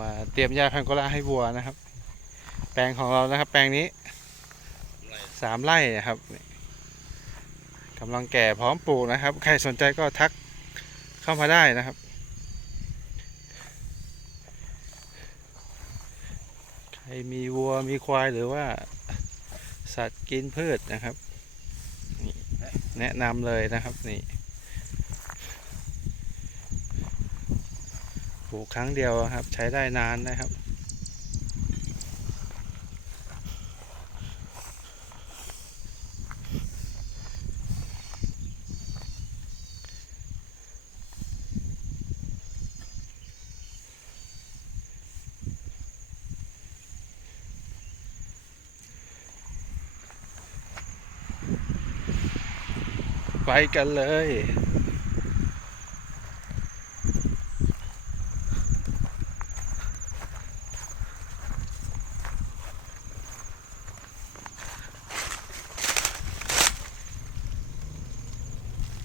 มาเตรียมหญ้าแพงโกลาให้วัวนะครับ แปลงของเรานะครับ แปลงนี้สามไร่นะครับกำลังแก่พร้อมปลูกนะครับ ใครสนใจก็ทักเข้ามาได้นะครับ ใครมีวัวมีควายหรือว่า สัตว์กินพืชนะครับ แนะนำเลยนะครับนี่ ลูกครั้งเดียวครับ ใช้ได้นานนะครับไปกันเลย